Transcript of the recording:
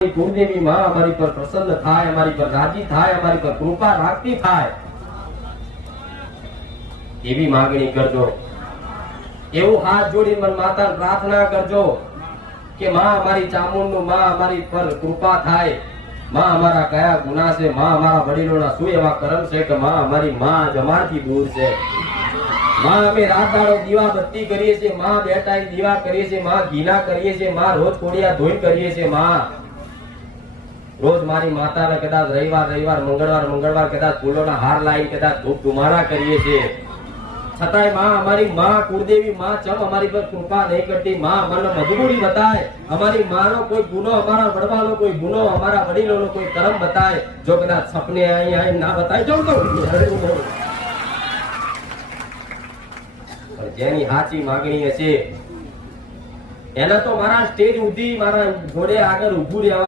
કુળદેવી માં અમારી પર પ્રસન્ન થાય, અમારી પર રાજી થાય, અમારી પર કૃપા રાખતી થાય એવી માંગણી કરજો। એવું હાથ જોડી મન માતા પ્રાર્થના કરજો કે માં અમારી ચામુંડનું માં અમારી પર કૃપા થાય, માં અમારા કયા ગુના છે, માં અમારા વડીલોના શું એવા કર્મ છે કે માં અમારી માં જ અમારથી દૂર છે। માં અમે રાત દાડો દીવા બત્તી કરીએ છીએ, માં બેટાઈ દીવા કરીએ છીએ, માં ઘીના કરીએ છીએ, માં રોજ કોડિયા ધોઈ કરીએ છીએ। માં રોજ મારી માતાને કદાચ રવિવાર મંગળવાર કદાચ ફૂલોના હાર લાવી કદાચ ધૂપ ધુમાડા કરીએ છીએ, છતાંય માં અમારી માં કુળદેવી માં ચમ અમારી પર કૃપા નહીં કરતી। માં મને મજબૂરી બતાય, અમારી માનો કોઈ ગુનો, અમારા વડવાનો કોઈ ગુનો, અમારા વડીલોનો કોઈ કર્મ બતાય, જો કદાચ સપને અહીં ના બતાય જો તો જેની સાચી માંગણી હશે એના તો મારા સ્ટેજ સુધી મારા જોડે આગળ ઊભું રહેવા